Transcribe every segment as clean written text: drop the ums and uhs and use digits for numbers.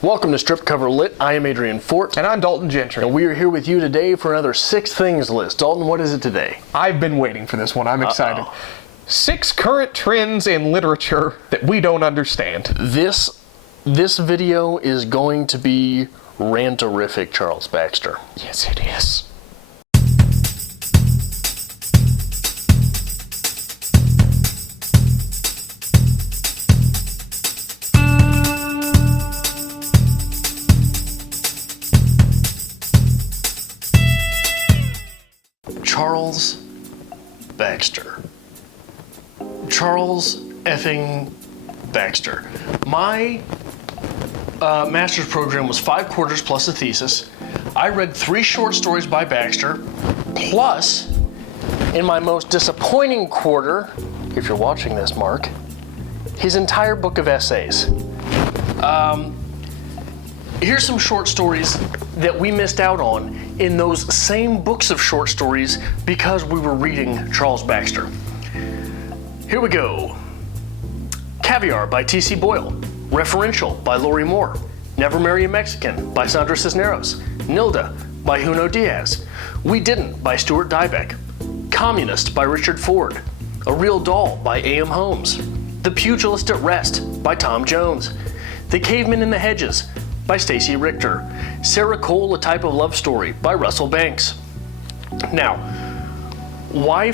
Welcome to Strip Cover Lit. I am Adrian Fort. And I'm Dalton Gentry. And we are here with you today for another 6 Things list. Dalton, what is it today? I've been waiting for this one. I'm excited. 6 current trends in literature that we don't understand. This video is going to be rantorific, Charles Baxter. Yes, it is. Charles Baxter. Charles effing Baxter. My master's program was 5 quarters plus a thesis. I read 3 short stories by Baxter, plus, in my most disappointing quarter, if you're watching this, Mark, his entire book of essays. Here's some short stories that we missed out on in those same books of short stories because we were reading Charles Baxter. Here we go. Caviar by T.C. Boyle. Referential by Lori Moore. Never Marry a Mexican by Sandra Cisneros. Nilda by Junot Diaz. We Didn't by Stuart Dybek. Communist by Richard Ford. A Real Doll by A.M. Holmes. The Pugilist at Rest by Tom Jones. The Caveman in the Hedges by Stacy Richter. Sarah Cole, A Type of Love Story by Russell Banks. Now, why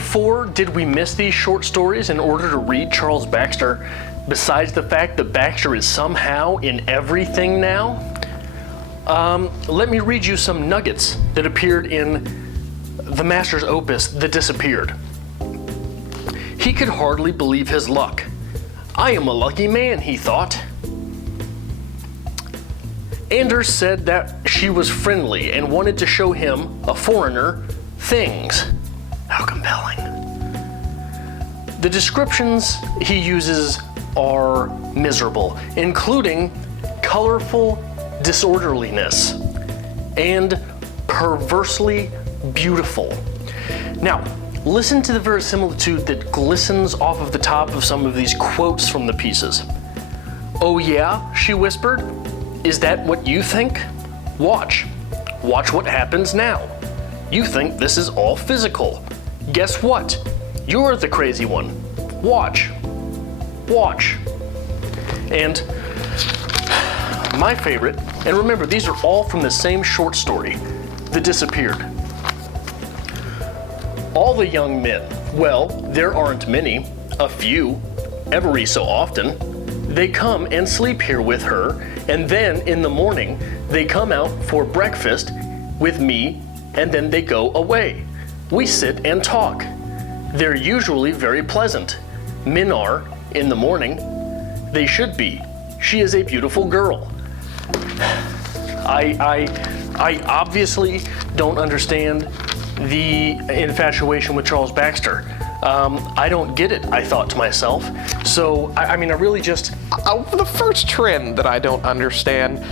did we miss these short stories in order to read Charles Baxter, besides the fact that Baxter is somehow in everything now? Let me read you some nuggets that appeared in the master's opus that disappeared. He could hardly believe his luck. I am a lucky man, he thought. Anders said that she was friendly and wanted to show him, a foreigner, things. How compelling. The descriptions he uses are miserable, including colorful disorderliness and perversely beautiful. Now, listen to the verisimilitude that glistens off of the top of some of these quotes from the pieces. Oh yeah, she whispered. Is that what you think? Watch what happens now. You think this is all physical. Guess what? You're the crazy one. Watch. And my favorite, and remember, these are all from the same short story, The Disappeared. All the young men, well, there aren't many, a few, every so often, they come and sleep here with her, and then in the morning, they come out for breakfast with me, and then they go away. We sit and talk. They're usually very pleasant. Men are, in the morning. They should be. She is a beautiful girl. I obviously don't understand the infatuation with Charles Baxter. I don't get it, I thought to myself. So, I really just... The first trend that I don't understand,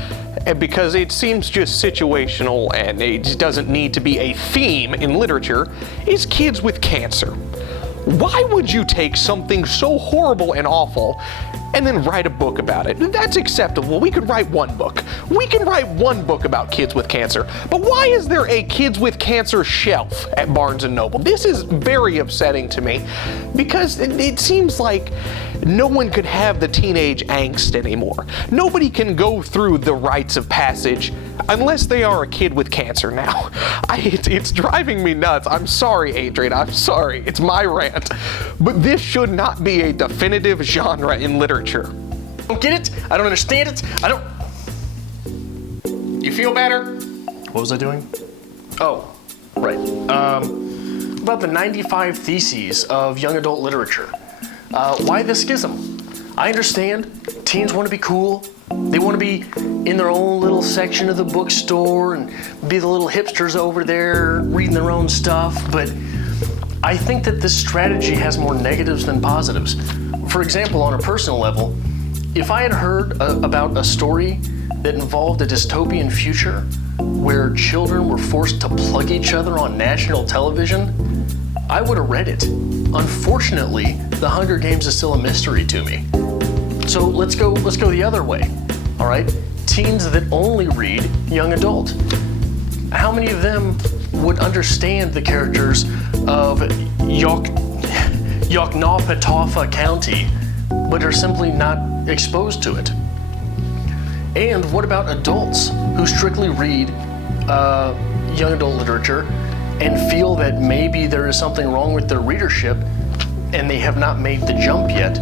because it seems just situational and it doesn't need to be a theme in literature, is kids with cancer. Why would you take something so horrible and awful and then write a book about it? That's acceptable. We could write one book. We can write one book about kids with cancer. But why is there a kids with cancer shelf at Barnes & Noble? This is very upsetting to me because it seems like no one could have the teenage angst anymore. Nobody can go through the rites of passage unless they are a kid with cancer now. It's driving me nuts. I'm sorry, Adrian. I'm sorry. It's my rant. But this should not be a definitive genre in literature. I don't get it. I don't understand it. You feel better? What was I doing? Oh, right. About the 95 theses of young adult literature. Why the schism? I understand. Teens want to be cool. They want to be in their own little section of the bookstore and be the little hipsters over there reading their own stuff. But I think that this strategy has more negatives than positives. For example, on a personal level, if I had heard about a story that involved a dystopian future where children were forced to plug each other on national television, I would have read it. Unfortunately, The Hunger Games is still a mystery to me. So let's go the other way, all right? teens that only read young adult. How many of them would understand the characters of Yoknapatawpha County, but are simply not exposed to it? And what about adults who strictly read young adult literature and feel that maybe there is something wrong with their readership and they have not made the jump yet?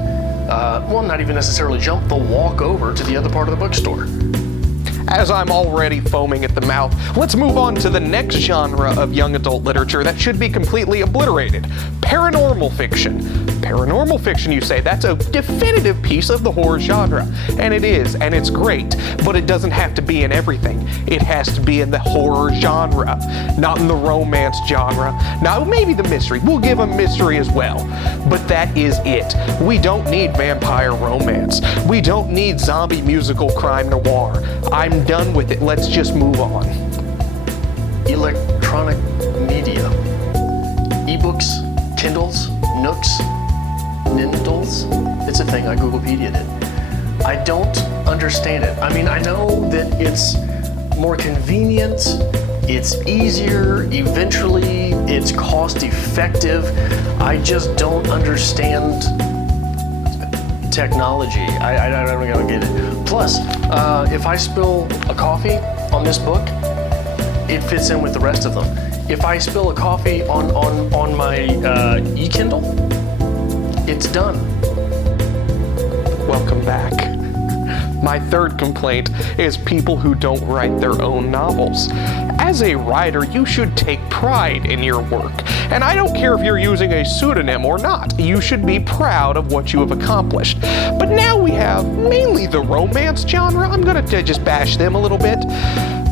Well, not even necessarily jump, the walk over to the other part of the bookstore. As I'm already foaming at the mouth, let's move on to the next genre of young adult literature that should be completely obliterated: paranormal fiction. Paranormal fiction, you say? That's a definitive piece of the horror genre. And it is, and it's great, but it doesn't have to be in everything. It has to be in the horror genre, not in the romance genre. Now, maybe the mystery. We'll give them mystery as well. But that is it. We don't need vampire romance. We don't need zombie musical crime noir. I'm done with it. Let's just move on. Electronic media. Ebooks, Kindles, Nooks, Nindles. It's a thing, I Googlepedia'd it. I don't understand it. I mean, I know that it's more convenient, it's easier, eventually it's cost effective. I just don't understand technology. I don't get it. Plus, if I spill a coffee on this book, it fits in with the rest of them. If I spill a coffee on my e-Kindle, it's done. Welcome back. My third complaint is people who don't write their own novels. As a writer, you should take pride in your work. And I don't care if you're using a pseudonym or not. You should be proud of what you have accomplished. But now we have mainly the romance genre. I'm gonna just bash them a little bit.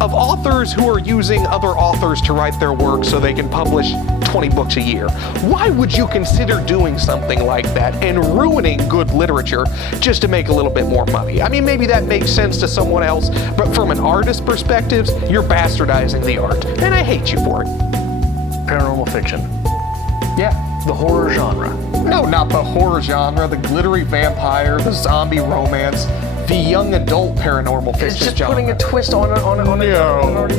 Of authors who are using other authors to write their work so they can publish 20 books a year. Why would you consider doing something like that and ruining good literature just to make a little bit more money? I mean, maybe that makes sense to someone else, but from an artist's perspective, you're bastardizing the art, and I hate you for it. Paranormal fiction. Yeah. The horror genre. No, not the horror genre, the glittery vampire, the zombie romance, the young adult paranormal fiction It's just genre. putting a twist on it.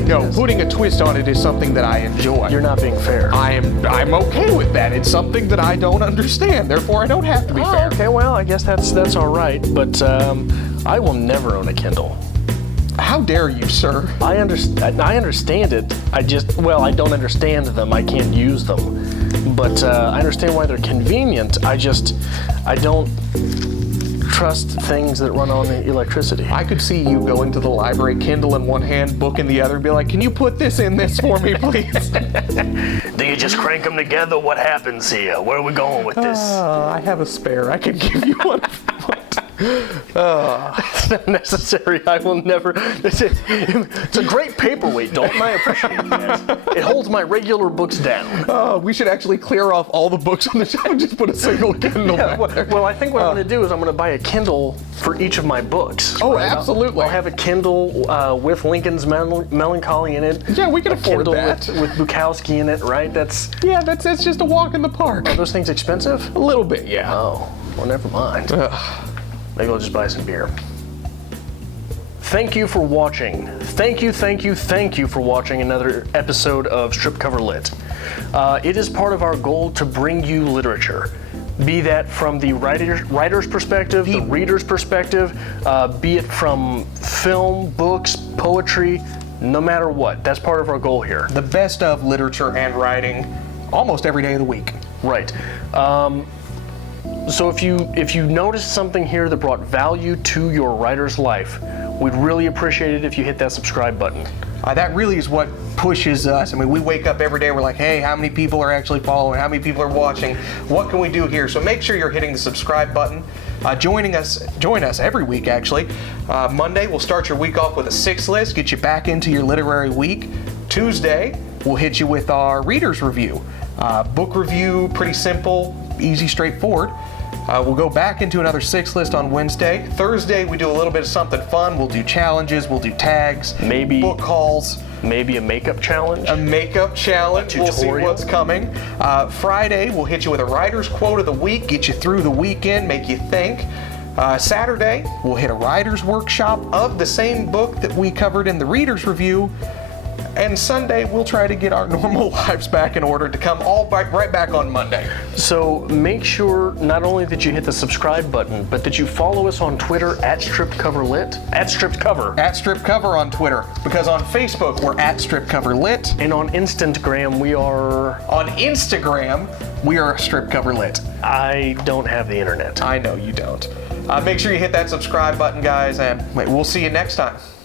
No, putting a twist on it is something that I enjoy. You're not being fair. I'm okay with that. It's something that I don't understand, therefore I don't have to be fair. Okay, well, I guess that's all right, but I will never own a Kindle. How dare you, sir? I understand it. I don't understand them. I can't use them. But I understand why they're convenient. I don't trust things that run on electricity. I could see you going to the library, Kindle in one hand, book in the other, and be like, can you put this in this for me, please? Do you just crank them together? What happens here? Where are we going with this? I have a spare. I can give you one if you want. It's not necessary. I will never. It's a great paperweight, Dalton. I appreciate that. It holds my regular books down. We should actually clear off all the books on the shelf and just put a single Kindle back there. Well, I think what I'm going to do is I'm going to buy a Kindle for each of my books. Oh, right? Absolutely. I'll have a Kindle with Lincoln's Melancholy in it. Yeah, we can afford Kindle that. with Bukowski in it, right? That's just a walk in the park. Are those things expensive? A little bit, yeah. Oh, well, never mind. Maybe I'll just buy some beer. Thank you for watching. Thank you for watching another episode of Strip Cover Lit. It is part of our goal to bring you literature. Be that from the writer's perspective, the reader's perspective, be it from film, books, poetry, no matter what. That's part of our goal here. The best of literature and writing almost every day of the week. Right. So if you noticed something here that brought value to your writer's life, we'd really appreciate it if you hit that subscribe button. That really is what pushes us. I mean, we wake up every day, we're like, hey, how many people are actually following? How many people are watching? What can we do here? So make sure you're hitting the subscribe button. Join us every week, actually. Monday, we'll start your week off with a 6 list, get you back into your literary week. Tuesday, we'll hit you with our reader's review. Book review, pretty simple, easy, straightforward. We'll go back into another 6 list on Wednesday. Thursday, we do a little bit of something fun. We'll do challenges, we'll do tags, maybe book hauls. Maybe a makeup challenge. A makeup challenge. We'll see what's coming. Friday, we'll hit you with a writer's quote of the week, get you through the weekend, make you think. Saturday, we'll hit a writer's workshop of the same book that we covered in the reader's review. And Sunday, we'll try to get our normal lives back in order to come right back on Monday. So make sure not only that you hit the subscribe button, but that you follow us on Twitter at @StrippedCoverLit, @StrippedCover. @StrippedCover on Twitter, because on Facebook, we're @StrippedCoverLit. And on Instagram, we are... On Instagram, we are StrippedCoverLit. I don't have the internet. I know you don't. Make sure you hit that subscribe button, guys, and we'll see you next time.